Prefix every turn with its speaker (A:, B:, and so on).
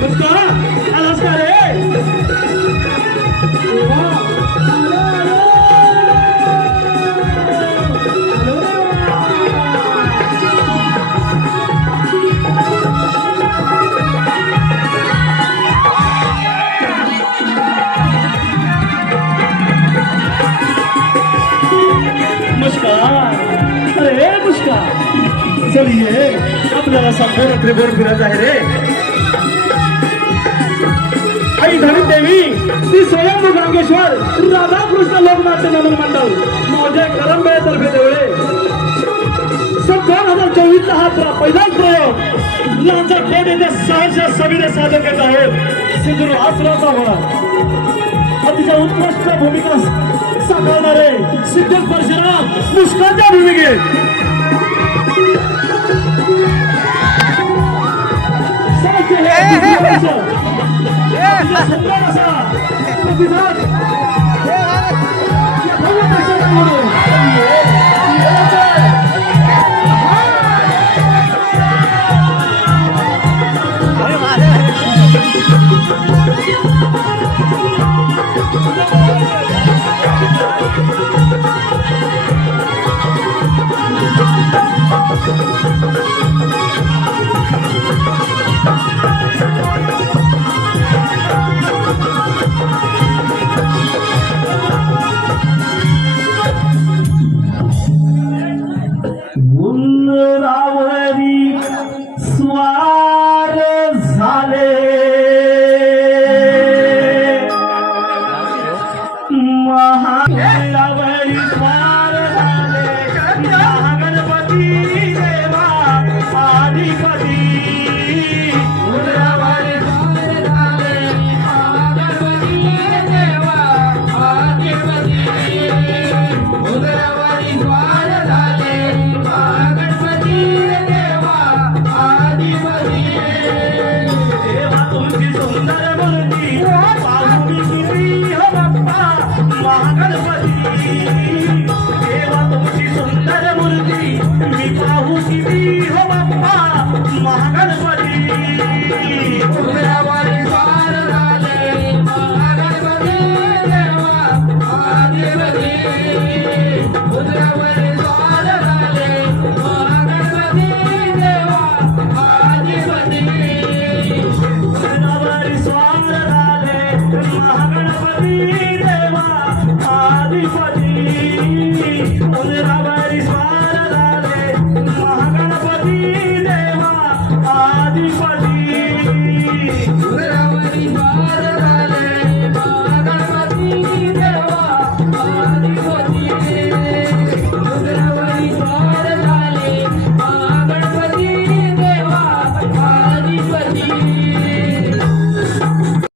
A: Doctora, a los caras. चलिए आपल्याला संपूर्ण त्रिभुवन फिरत आहे रे. आई धनी देवी श्री स्वयंभू गंगेश्वर राधाकृष्ण लोकनाट्य नंदन मंडळ माझ्या करंबेतर्फे देवळे सन दोन हजार चोवीस चा हा प्र- पहिलाच प्रयोग. लांजा खेळ येथे सहर्ष सविने सादर करत आहेत. सिंधुदुर्ग आसराचा होणार. अतिशय उत्कृष्ट भूमिका साकारणारे सिद्धेश परशुराम मुस्काच्या भूमिकेत. Indonesia. Ya. Thank you. सुंदर मूर्ती पाहू मी किती हो बाप्पा Mahaganpati Adi Deva, Adi Padi, Adi Padi, Adi